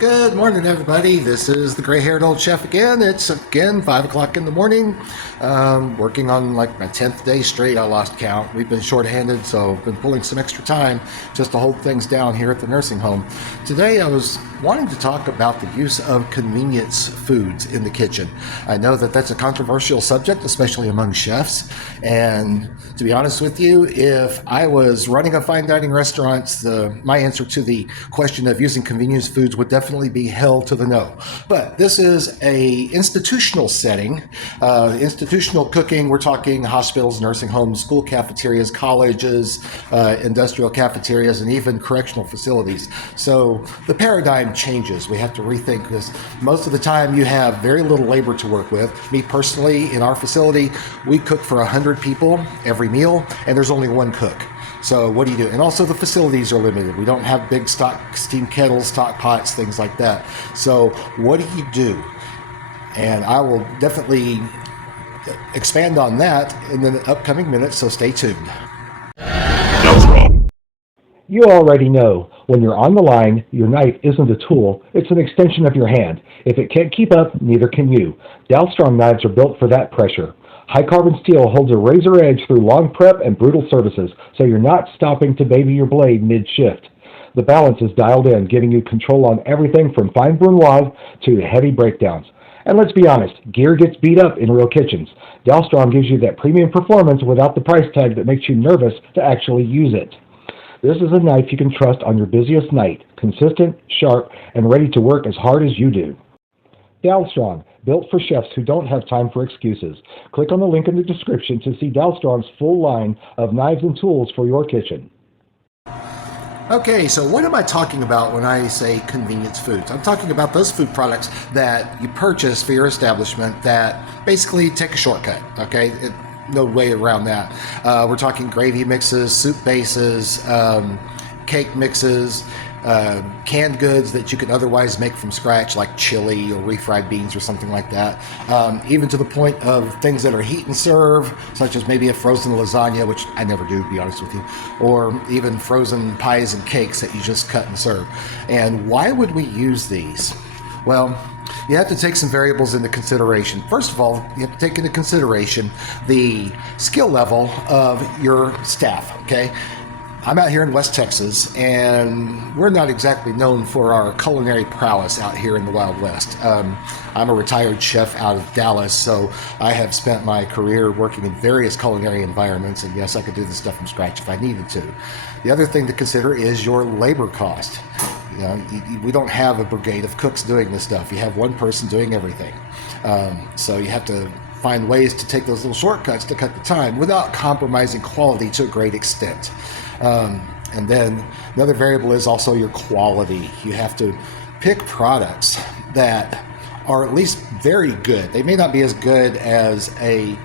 Good morning, everybody. This is the gray-haired old chef again. It's again 5 o'clock in the morning. Working on like my 10th day straight. I lost count. We've been shorthanded, so I've been pulling some extra time just to hold things down here at the nursing home. Today, I was wanting to talk about the use of convenience foods in the kitchen. I know that that's a controversial subject, especially among chefs. And to be honest with you, if I was running a fine dining restaurant, my answer to the question of using convenience foods would definitely be hell to the no. But this is a institutional setting, institutional cooking. We're talking hospitals, nursing homes, school cafeterias, colleges, industrial cafeterias, and even correctional facilities. So the paradigm changes. We have to rethink this. Most of the time you have very little labor to work with. Me personally, in our facility, we cook for 100 people every meal, and there's only one cook. So what do you do? And also the facilities are limited. We don't have big stock steam kettles, stock pots, things like that. So what do you do? And I will definitely expand on that in the upcoming minutes, so stay tuned. You already know, when you're on the line, your knife isn't a tool, it's an extension of your hand. If it can't keep up, neither can you. Dalstrong Knives are built for that pressure. High-carbon steel holds a razor edge through long prep and brutal services, so you're not stopping to baby your blade mid-shift. The balance is dialed in, giving you control on everything from fine brunoise to heavy breakdowns. And let's be honest, gear gets beat up in real kitchens. Dalstrong gives you that premium performance without the price tag that makes you nervous to actually use it. This is a knife you can trust on your busiest night, consistent, sharp, and ready to work as hard as you do. Dalstrong, built for chefs who don't have time for excuses. Click on the link in the description to see Dalstrong's full line of knives and tools for your kitchen. Okay, so what am I talking about when I say convenience foods? I'm talking about those food products that you purchase for your establishment that basically take a shortcut, okay? No way around that. We're talking gravy mixes, soup bases, cake mixes, canned goods that you could otherwise make from scratch, like chili or refried beans or something like that. Even to the point of things that are heat and serve, such as maybe a frozen lasagna, which I never do, to be honest with you, or even frozen pies and cakes that you just cut and serve. And why would we use these? Well, you have to take some variables into consideration. First of all, you have to take into consideration the skill level of your staff, okay? I'm out here in West Texas, and we're not exactly known for our culinary prowess out here in the Wild West. I'm a retired chef out of Dallas, so I have spent my career working in various culinary environments, and yes, I could do this stuff from scratch if I needed to. The other thing to consider is your labor cost. You know, we don't have a brigade of cooks doing this stuff. You have one person doing everything. So you have to find ways to take those little shortcuts to cut the time without compromising quality to a great extent. And then another variable is also your quality. You have to pick products that are at least very good. They may not be as good as a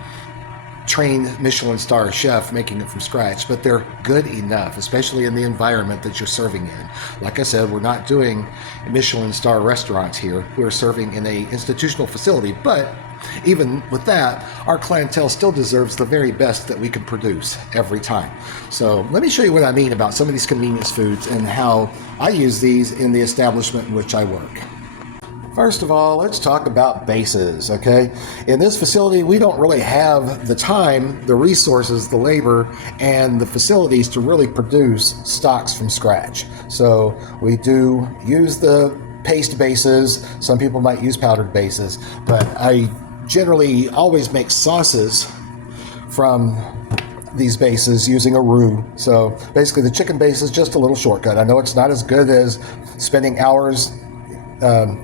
trained Michelin star chef making it from scratch, but they're good enough, especially in the environment that you're serving in. Like I said, we're not doing Michelin star restaurants here. We're serving in a institutional facility, but even with that, our clientele still deserves the very best that we can produce every time. So let me show you what I mean about some of these convenience foods and how I use these in the establishment in which I work. First of all, let's talk about bases, okay? In this facility, we don't really have the time, the resources, the labor, and the facilities to really produce stocks from scratch. So we do use the paste bases. Some people might use powdered bases, but I generally always make sauces from these bases using a roux. So basically the chicken base is just a little shortcut. I know it's not as good as spending hours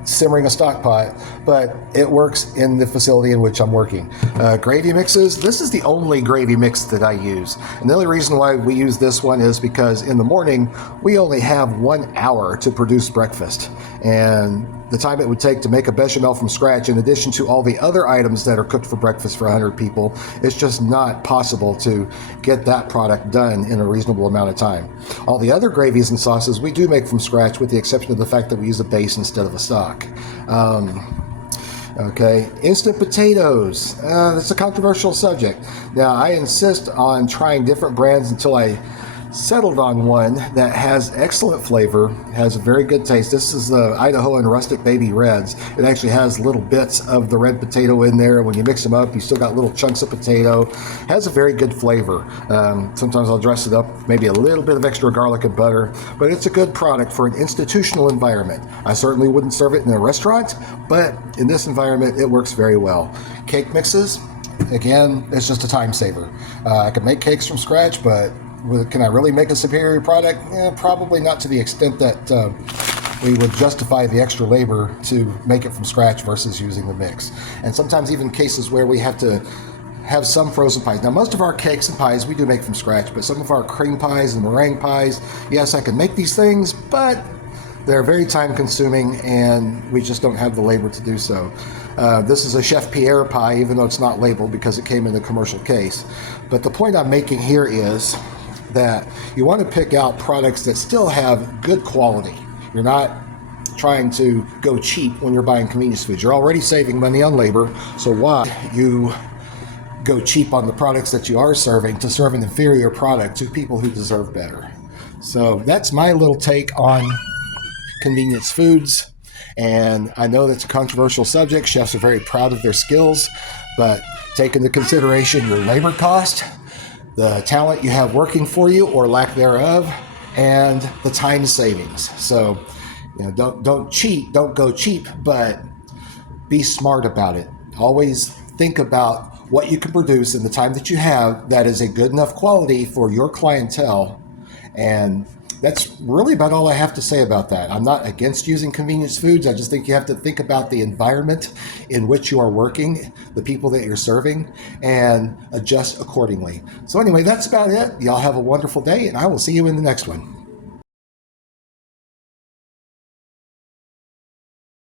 simmering a stock pot, but it works in the facility in which I'm working. Gravy mixes, this is the only gravy mix that I use. And the only reason why we use this one is because in the morning, we only have 1 hour to produce breakfast. And the time it would take to make a bechamel from scratch, in addition to all the other items that are cooked for breakfast for 100 people, it's just not possible to get that product done in a reasonable amount of time. All the other gravies and sauces we do make from scratch, with the exception of the fact that we use a base instead of a stock. Okay, instant potatoes. That's a controversial subject. Now, I insist on trying different brands until I settled on one that has excellent flavor, has a very good taste. This is the Idaho and Rustic Baby Reds. It actually has little bits of the red potato in there. When you mix them up, you still got little chunks of potato. Has a very good flavor. Sometimes I'll dress it up with maybe a little bit of extra garlic and butter, but it's a good product for an institutional environment. I certainly wouldn't serve it in a restaurant, but in this environment, it works very well. Cake mixes, again, it's just a time saver. I can make cakes from scratch, but can I really make a superior product? Probably not to the extent that we would justify the extra labor to make it from scratch versus using the mix. And sometimes even cases where we have to have some frozen pies. Now, most of our cakes and pies we do make from scratch, but some of our cream pies and meringue pies, yes, I can make these things, but they're very time consuming and we just don't have the labor to do so. This is a Chef Pierre pie, even though it's not labeled because it came in a commercial case. But the point I'm making here is that you want to pick out products that still have good quality. You're not trying to go cheap when you're buying convenience food. You're already saving money on labor, so why you go cheap on the products that you are serving to serve an inferior product to people who deserve better? So that's my little take on convenience foods. And I know that's a controversial subject. Chefs are very proud of their skills, but take into consideration your labor cost, the talent you have working for you or lack thereof, and the time savings. So, don't go cheap, but be smart about it. Always think about what you can produce in the time that you have that is a good enough quality for your clientele. And that's really about all I have to say about that. I'm not against using convenience foods. I just think you have to think about the environment in which you are working, the people that you're serving, and adjust accordingly. So anyway, that's about it. Y'all have a wonderful day, and I will see you in the next one.